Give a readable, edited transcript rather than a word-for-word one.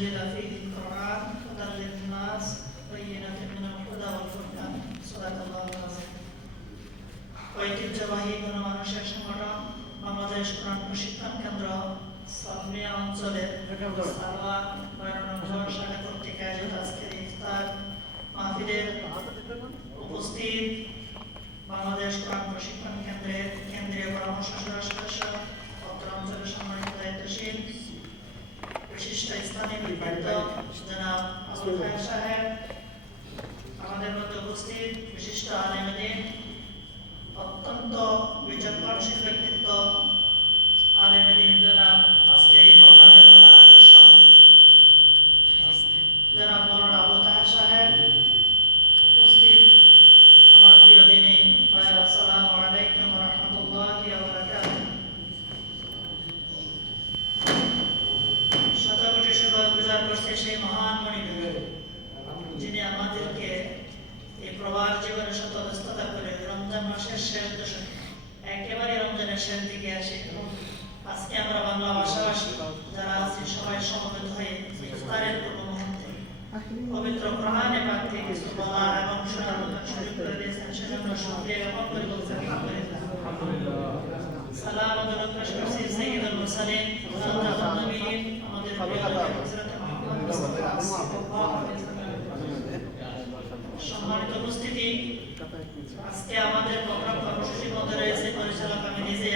أنزل فيه القرآن هدى للناس بينات من الهدى والفرقان صدق الله العظيم ঐতিহ্যবাহী গণমানুষের সংগঠন বাংলাদেশ কোরআন প্রশিক্ষণ কেন্দ্র সালমিয়া অঞ্চলের সালওয়ান বায়নগর শাখা কর্তৃক আয়োজিত আজকের ইফতার মাহফিলের উপস্থিত বাংলাদেশ কোরআন প্রশিক্ষণ কেন্দ্রের কেন্দ্রীয় পরামর্শ সদস্য অত্র অঞ্চলের সম্মানিত দায়িত্বশীল বিশিষ্ট ইসলামী বিদ্যার্থ জনাব আবুল খায়ের সাহেব, আমাদের মধ্যে উপস্থিত বিশিষ্ট আলেম দ্বীন, অত্যন্ত বিচক্ষণশীল ব্যক্তিত্ব আলেম দ্বীন জনাব আজকে এই প্রোগ্রামের প্রধান আকর্ষণ জনাব মৌলানা আবু তাহের সাহেব, উপস্থিত আমার প্রিয় দিনী ভাইরা, আসসালামু আলাইকুম ওয়া রাহমাতুল্লাহি ওয়া বারাকাতুহু। শতকোটি শুকর গুজার করছে সেই মহান মনিবের যিনি আমাদেরকে এই প্রবাস জীবনে শত ব্যস্ততা করে রমজান মাসের শেষ দশকে একেবারে রমজানের শেষ দিকে আসে আজকে আমরা বাংলা ভাষাভাষী যারা আছি সবাই সমবেত হয়ে ইফতারের পূর্ব মুহূর্তে পবিত্র কোরআনে পাক থেকে কিছু বলা এবং শোনার মতো সুযোগ করে দিয়েছেন, সেজন্য শুকরিয়া জ্ঞাপন করে বলছি আলহামদুলিল্লাহ। সালাম ও দরুদ পেশ করছি সাইয়্যিদুল মুরসালিন খাতামুন নবিয়্যিন আমাদের প্রিয় নবী হযরত মুহাম্মদ মুস্তাফা সাল্লাল্লাহু আলাইহি ওয়াসাল্লাম। সম্মানিত উপস্থিতি, আজকে আমাদের প্রোগ্রাম কর্মসূচির মধ্যে রয়েছে পরিচালক আমি নিজেই